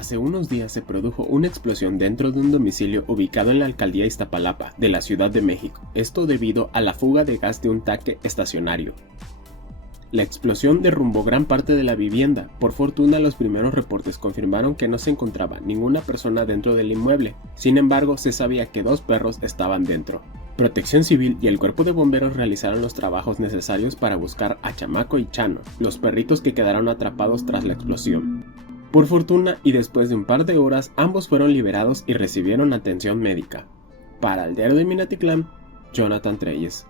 Hace unos días se produjo una explosión dentro de un domicilio ubicado en la alcaldía Iztapalapa de la Ciudad de México, esto debido a la fuga de gas de un tanque estacionario. La explosión derrumbó gran parte de la vivienda. Por fortuna, los primeros reportes confirmaron que no se encontraba ninguna persona dentro del inmueble. Sin embargo, se sabía que 2 perros estaban dentro. Protección Civil y el cuerpo de bomberos realizaron los trabajos necesarios para buscar a Chamaco y Chano, los perritos que quedaron atrapados tras la explosión. Por fortuna, y después de un par de horas, ambos fueron liberados y recibieron atención médica. Para el Diario de Minatitlán, Jonathan Treyes.